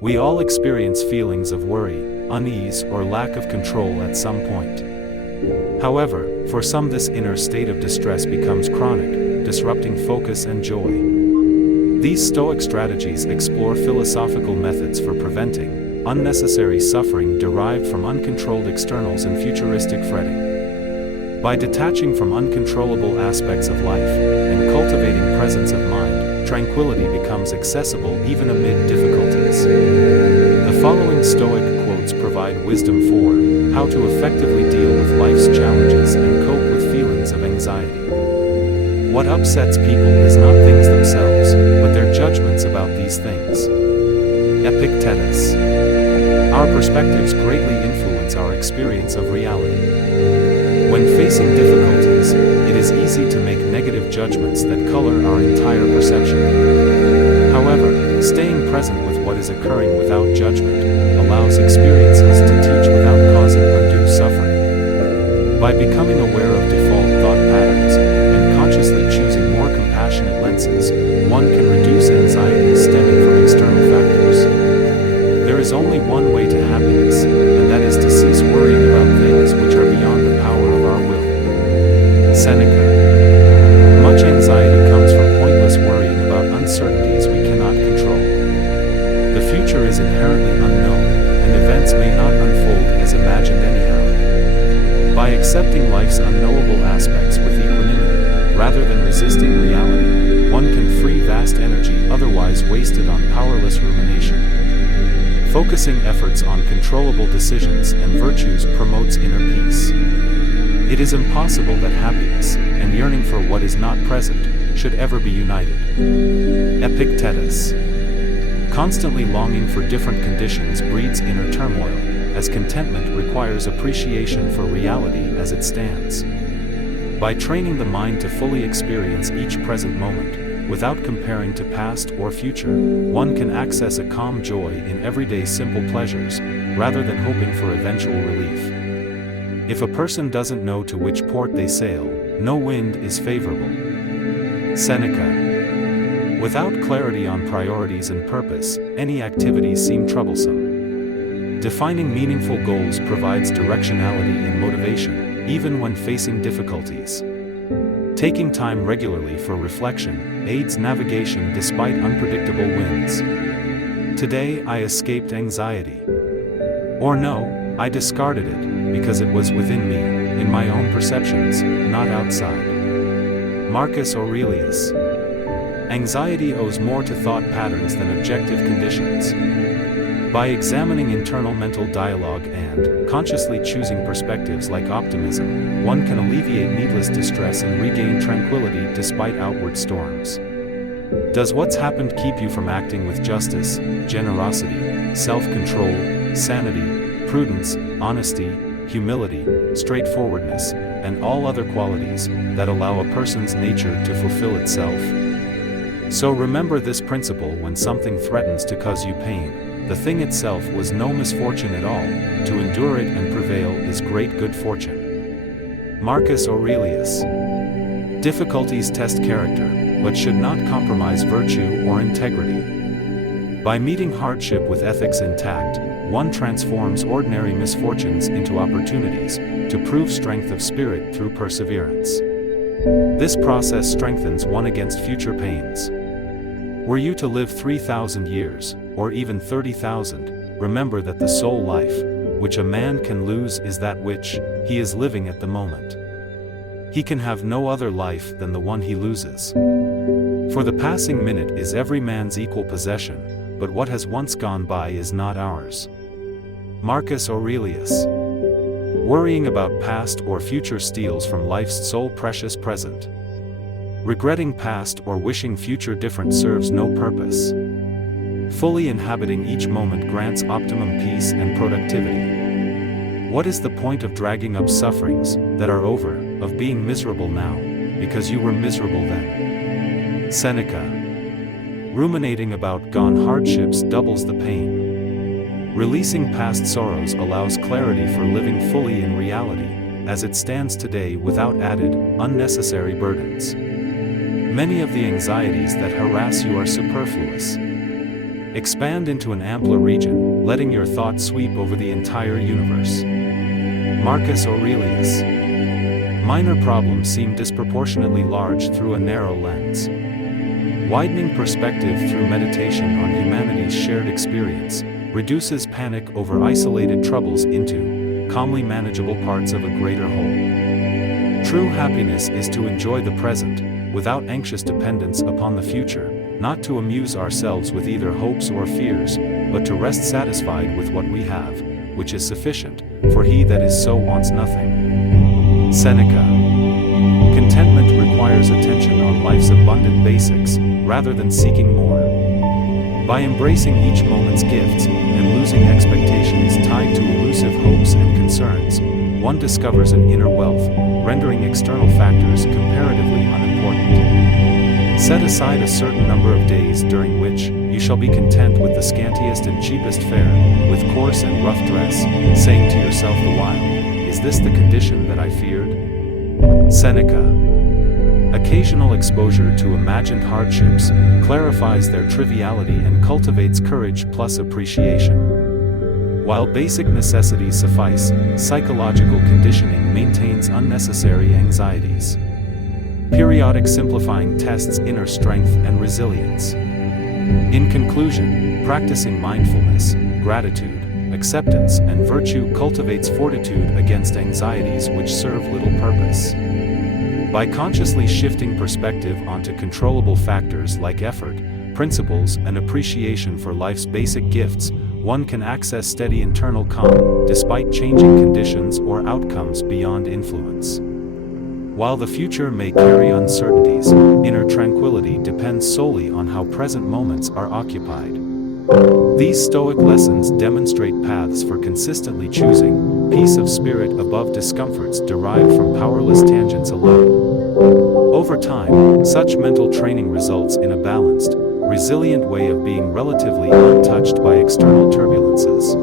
We all experience feelings of worry, unease, or lack of control at some point. However, for some this inner state of distress becomes chronic, disrupting focus and joy. These Stoic strategies explore philosophical methods for preventing unnecessary suffering derived from uncontrolled externals and futuristic fretting. By detaching from uncontrollable aspects of life and cultivating presence of mind, tranquility becomes accessible even amid difficulties. The following Stoic quotes provide wisdom for how to effectively deal with life's challenges and cope with feelings of anxiety. What upsets people is not things themselves, but their judgments about these things. Epictetus. Our perspectives greatly influence our experience of reality. When facing difficulties, it is easy to make negative judgments that color our entire perception. However, staying present with what is occurring without judgment allows experiences to teach without causing undue suffering. By becoming aware of default thought patterns and consciously choosing more compassionate lenses, one can reduce anxiety stemming from external factors. There is only one way to happiness, and that is to cease worrying about things which are beyond the power of our will. Seneca. Much anxiety comes from pointless worrying about uncertainties we cannot control. The future is inherently unknown, and events may not unfold as imagined anyhow. By accepting life's unknowable aspects with equanimity, rather than resisting reality, one can free vast energy otherwise wasted on powerless rumination. Focusing efforts on controllable decisions and virtues promotes inner peace. It is impossible that happiness and yearning for what is not present should ever be united. Epictetus. Constantly longing for different conditions breeds inner turmoil, as contentment requires appreciation for reality as it stands. By training the mind to fully experience each present moment, without comparing to past or future, one can access a calm joy in everyday simple pleasures, rather than hoping for eventual relief. If a person doesn't know to which port they sail, no wind is favorable. Seneca. Without clarity on priorities and purpose, any activities seem troublesome. Defining meaningful goals provides directionality and motivation, even when facing difficulties. Taking time regularly for reflection aids navigation despite unpredictable winds. Today I escaped anxiety. Or no, I discarded it, because it was within me, in my own perceptions, not outside. Marcus Aurelius. Anxiety owes more to thought patterns than objective conditions. By examining internal mental dialogue and consciously choosing perspectives like optimism, one can alleviate needless distress and regain tranquility despite outward storms. Does what's happened keep you from acting with justice, generosity, self-control, sanity, prudence, honesty, humility, straightforwardness, and all other qualities that allow a person's nature to fulfill itself? So remember this principle: when something threatens to cause you pain, the thing itself was no misfortune at all. To endure it and prevail is great good fortune. Marcus Aurelius. Difficulties test character, but should not compromise virtue or integrity. By meeting hardship with ethics intact, one transforms ordinary misfortunes into opportunities to prove strength of spirit through perseverance. This process strengthens one against future pains. Were you to live 3,000 years, or even 30,000, remember that the sole life which a man can lose is that which he is living at the moment. He can have no other life than the one he loses. For the passing minute is every man's equal possession, but what has once gone by is not ours. Marcus Aurelius. Worrying about past or future steals from life's sole precious present. Regretting past or wishing future different serves no purpose. Fully inhabiting each moment grants optimum peace and productivity. What is the point of dragging up sufferings that are over, of being miserable now, because you were miserable then? Seneca. Ruminating about gone hardships doubles the pain. Releasing past sorrows allows clarity for living fully in reality, as it stands today without added, unnecessary burdens. Many of the anxieties that harass you are superfluous. Expand into an ampler region, letting your thought sweep over the entire universe. Marcus Aurelius. Minor problems seem disproportionately large through a narrow lens. Widening perspective through meditation on humanity's shared experience reduces panic over isolated troubles into calmly manageable parts of a greater whole. True happiness is to enjoy the present, without anxious dependence upon the future, not to amuse ourselves with either hopes or fears, but to rest satisfied with what we have, which is sufficient, for he that is so wants nothing. Seneca. Contentment requires attention on life's abundant basics, rather than seeking more. By embracing each moment's gifts, and losing expectations tied to elusive hopes and concerns, one discovers an inner wealth, rendering external factors comparatively unimportant. Set aside a certain number of days during which you shall be content with the scantiest and cheapest fare, with coarse and rough dress, saying to yourself the while, "Is this the condition that I feared?" Seneca. Occasional exposure to imagined hardships clarifies their triviality and cultivates courage plus appreciation. While basic necessities suffice, psychological conditioning maintains unnecessary anxieties. Periodic simplifying tests inner strength and resilience. In conclusion, practicing mindfulness, gratitude, acceptance, and virtue cultivates fortitude against anxieties which serve little purpose. By consciously shifting perspective onto controllable factors like effort, principles, and appreciation for life's basic gifts, one can access steady internal calm, despite changing conditions or outcomes beyond influence. While the future may carry uncertainties, inner tranquility depends solely on how present moments are occupied. These Stoic lessons demonstrate paths for consistently choosing peace of spirit above discomforts derived from powerless tangents alone. Over time, such mental training results in a balanced, resilient way of being relatively untouched by external turbulences.